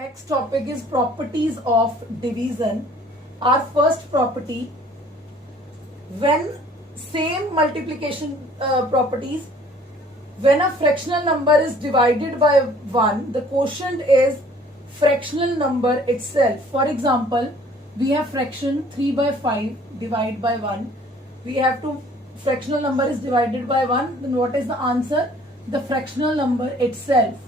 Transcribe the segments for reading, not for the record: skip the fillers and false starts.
next topic is properties of division. Our first property, when same multiplication properties, when a fractional number is divided by 1, the quotient is fractional number itself. For example, we have fraction 3 by 5 divided by 1. We have to, fractional number is divided by 1, then what is the answer? The fractional number itself.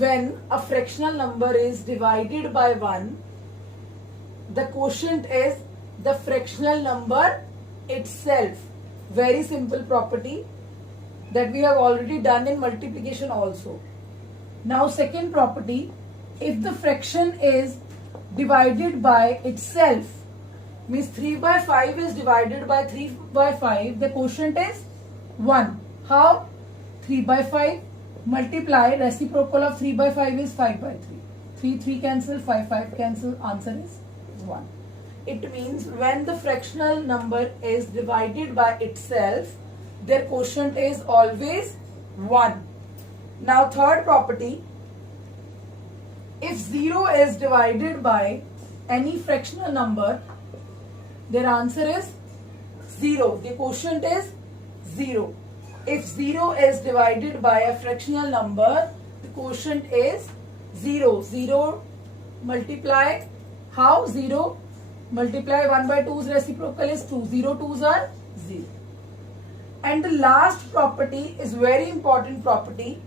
When a fractional number is divided by 1, the quotient is the fractional number itself. Very simple property that we have already done in multiplication also. Now second property, if the fraction is divided by itself, means 3 by 5 is divided by 3 by 5, the quotient is 1. How? 3 by 5 multiply, reciprocal of 3 by 5 is 5 by 3. 3 cancel, 5 cancel, answer is 1. It means when the fractional number is divided by itself, their quotient is always 1. Now third property, if 0 is divided by any fractional number, their answer is 0. The quotient is 0. If 0 is divided by a fractional number, the quotient is 0. 0 multiply, how? 0 multiply 1 by 2's reciprocal is 2. 0 2's are 0. And the last property is very important property.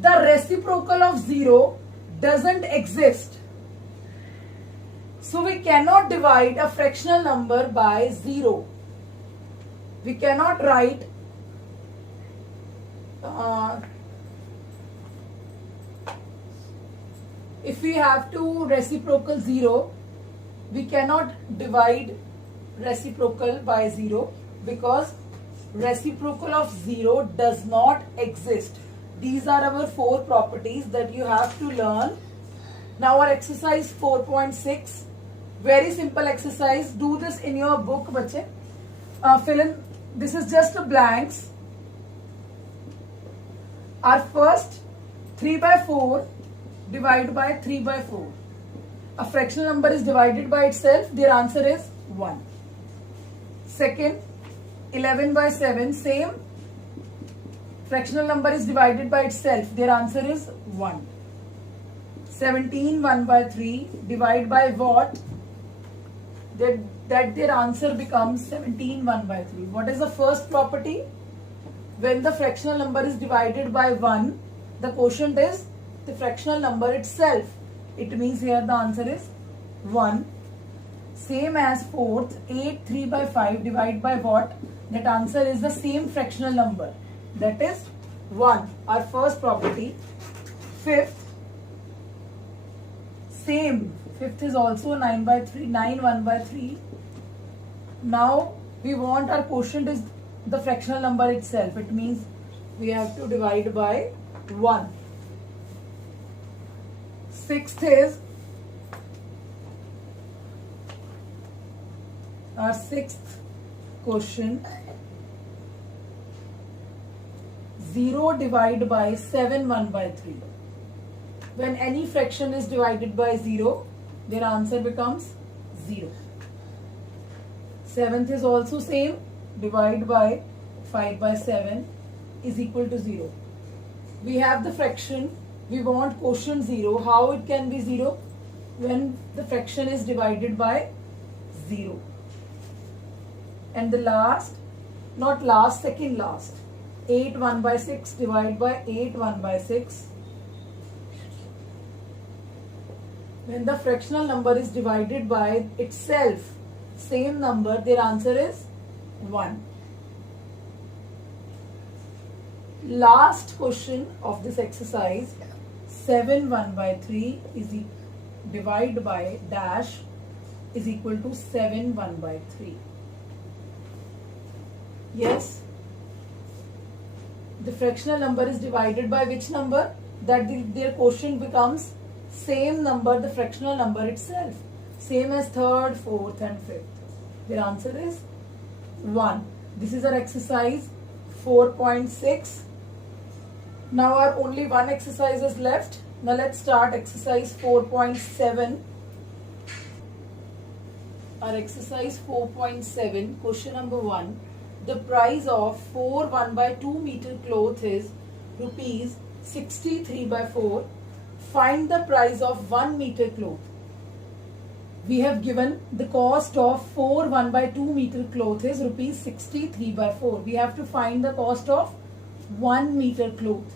The reciprocal of 0 doesn't exist. So we cannot divide a fractional number by 0. We cannot write if we have to reciprocal 0, we cannot divide reciprocal by 0 because reciprocal of 0 does not exist. These are our 4 properties that you have to learn. Now our exercise 4.6, very simple exercise. Do this in your book, bache. Fill in, this is just a blanks. Our first 3 by 4 divided by 3 by 4. A fractional number is divided by itself, their answer is 1. Second, 11 by 7, same. Fractional number is divided by itself, their answer is 1. 17, 1 by 3, divide by what? That their answer becomes 17, 1 by 3. What is the first property? When the fractional number is divided by 1, the quotient is the fractional number itself. It means here the answer is 1. Same as fourth, 8, 3 by 5 divided by what? That answer is the same fractional number. That is 1. Our first property. Fifth, same. Fifth is also 9 by 3, 9, 1 by 3. Now we want our quotient is the fractional number itself. It means we have to divide by 1. Sixth is, our sixth question, 0 divided by 7, 1 by 3. When any fraction is divided by 0, their answer becomes 0. Seventh is also same, divide by 5 by 7 is equal to 0. We have the fraction, we want quotient 0. How it can be 0? When the fraction is divided by 0. And the last, not last, second last, 8, 1 by 6 divided by 8, 1 by 6. When the fractional number is divided by itself, same number, their answer is 1. Last question of this exercise, 7, 1 by 3 is divided by dash is equal to 7, 1 by 3. Yes, the fractional number is divided by which number? That their quotient becomes same number, the fractional number itself. Same as third, fourth and fifth. Their answer is 1. This is our exercise 4.6. Now our only one exercise is left. Now let's start exercise 4.7. Our exercise 4.7, question number 1. The price of 4 1/2 meter cloth is rupees 63 by 4. Find the price of 1 meter cloth. We have given the cost of 4 1/2 meter cloth is rupees 63 by 4. We have to find the cost of 1 meter cloth.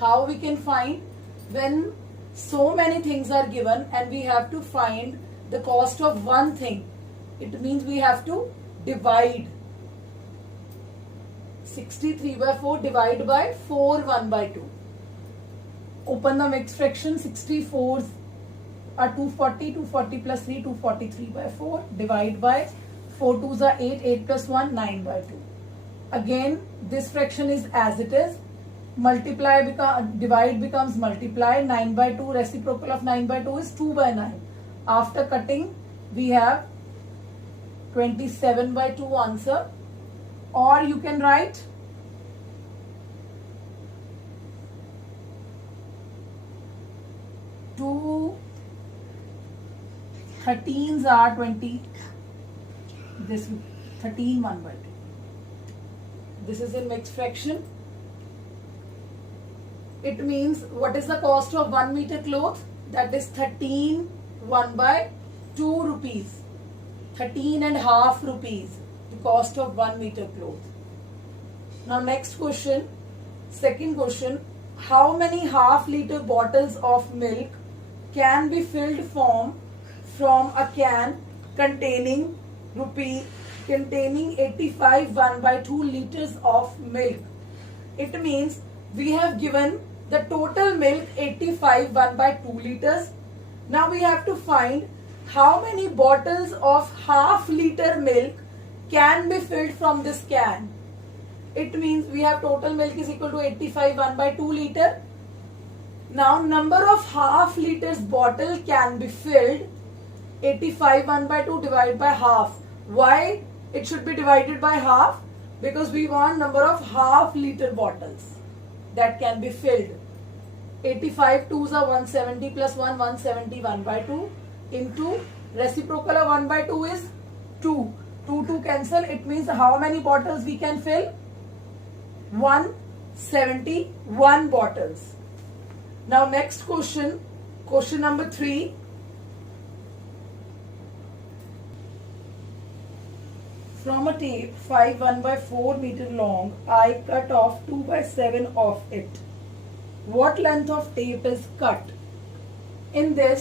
How we can find? When so many things are given and we have to find the cost of one thing, it means we have to divide 63 by 4 divided by 4 1/2. Open the mixed fraction. 64 are 240, 240 plus 3, 243 by 4. Divide by 4 2s are 8, 8 plus 1, 9 by 2. Again, this fraction is as it is. Multiply divide becomes multiply. 9 by 2, reciprocal of 9 by 2 is 2 by 9. After cutting, we have 27 by 2 answer. Or you can write 2 13s are 20. This 13 1/2. This is in mixed fraction. It means what is the cost of 1 meter cloth? That is 13 1/2 rupees. 13.5 rupees. The cost of 1 meter cloth. Now next question. Second question. How many half-liter bottles of milk can be filled from a can containing 85 1/2 liters of milk? It means we have given the total milk 85 1/2 liters. Now we have to find how many bottles of half-liter milk can be filled from this can. It means we have total milk is equal to 85 1/2 liter. Now number of half liters bottle can be filled. 85 1/2 divided by half. Why it should be divided by half? Because we want number of half liter bottles that can be filled. 85 2s are 170 plus 1, 170 1/2 into reciprocal of 1/2 is 2. 2 cancel. It means how many bottles we can fill? 171 bottles. Now next question, question number 3. From a tape 5 1/4 meter long, I cut off 2/7 of it. What length of tape is cut? In this,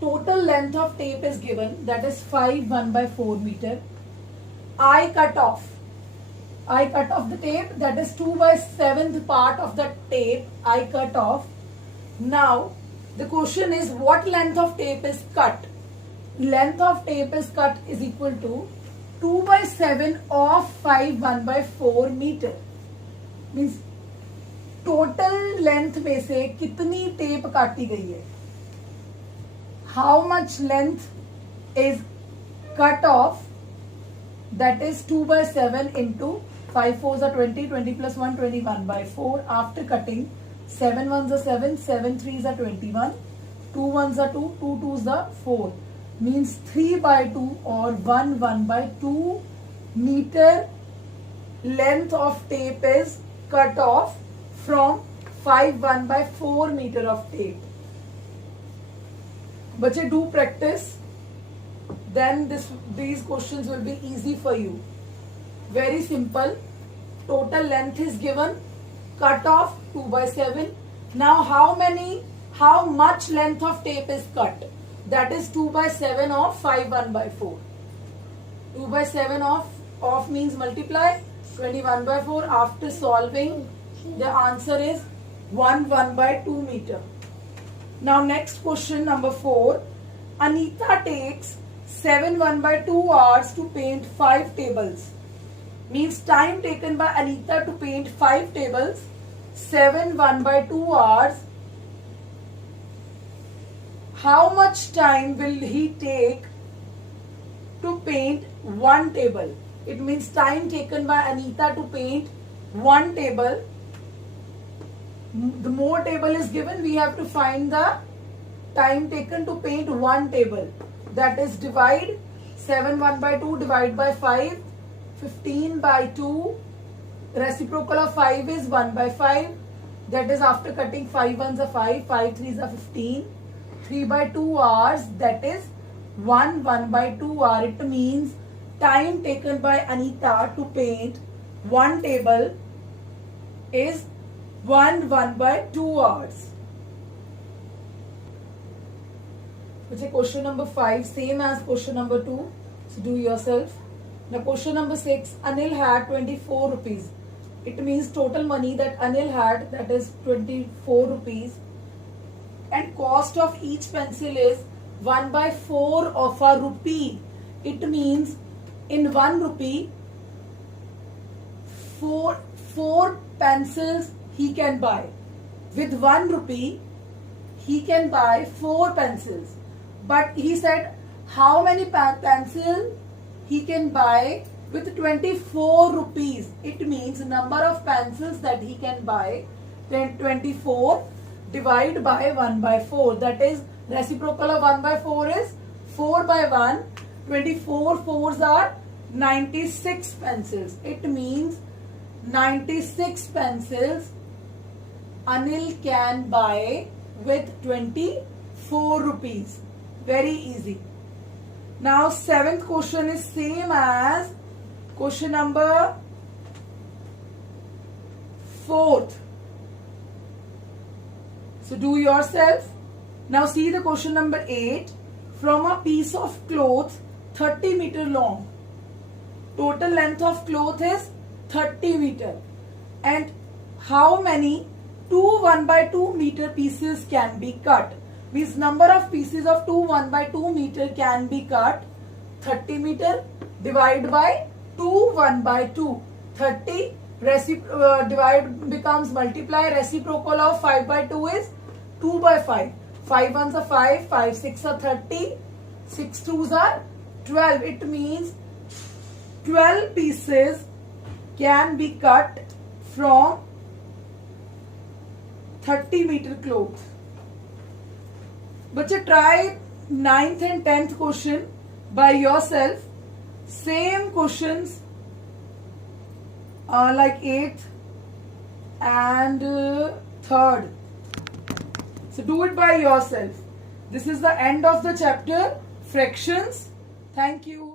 total length of tape is given, that is 5 1/4 meter. I cut off the tape, that is 2/7 part of the tape I cut off. Now the question is what length of tape is cut? Length of tape is cut is equal to 2/7 of 5 1/4 meter. Means total length में से कितनी tape काटी गई है? How much length is cut off? That is 2/7 into 5 4s are 20, 20 plus 1, 21/4. After cutting, 7 1s are 7, 7 3s are 21, 2 1s are 2, 2 2s are 4. Means 3/2 or 1 1/2 meter length of tape is cut off from 5 1/4 meter of tape. Bache, do practice. Then these questions will be easy for you. Very simple. Total length is given. Cut off 2/7. Now how much length of tape is cut? That is 2/7 of 5 1/4. 2/7 of means multiply 21/4. After solving, the answer is 1 1/2 meter. Now next question number 4. Anita takes 7 1/2 hours to paint 5 tables. Means time taken by Anita to paint 5 tables, 7 1/2 hours. How much time will he take to paint one table? It means time taken by Anita to paint one table. The more table is given, we have to find the time taken to paint one table. That is, divide 7 1 by 2, divide by 5, 15 by 2. Reciprocal of 5 is 1 by 5. That is, after cutting 5 ones are 5, 5 threes are 15. 3 by 2 hours, that is 1 by 2 hour. It means time taken by Anita to paint one table is 1 by 2 hours. Which is question number 5, same as question number 2. So do yourself. Now question number 6, Anil had 24 rupees. It means total money that Anil had, that is 24 rupees. And cost of each pencil is 1 by 4 of a rupee. It means in 1 rupee, 4 pencils he can buy. With 1 rupee, he can buy 4 pencils. But he said how many pencils he can buy with 24 rupees. It means number of pencils that he can buy, then 24 divide by 1 by 4. That is, reciprocal of 1 by 4 is 4 by 1. 24 fours are 96 pencils. It means 96 pencils Anil can buy with 24 rupees. Very easy. Now 7th question is same as question number 4th. So do yourself. Now see the question number 8. From a piece of cloth 30 meter long. Total length of cloth is 30 meter. And how many 2 1 by 2 meter pieces can be cut? Means number of pieces of 2 1 by 2 meter can be cut. 30 meter divide by 2 1 by 2. 30 divide becomes multiply. Reciprocal of 5 by 2 is 2 by 5. 5 ones are 5, 5 6 are 30, 6 twos are 12. It means 12 pieces can be cut from 30 meter cloth. But you try 9th and 10th question by yourself. Same questions like 8th and 3rd. So do it by yourself. This is the end of the chapter, fractions. Thank you.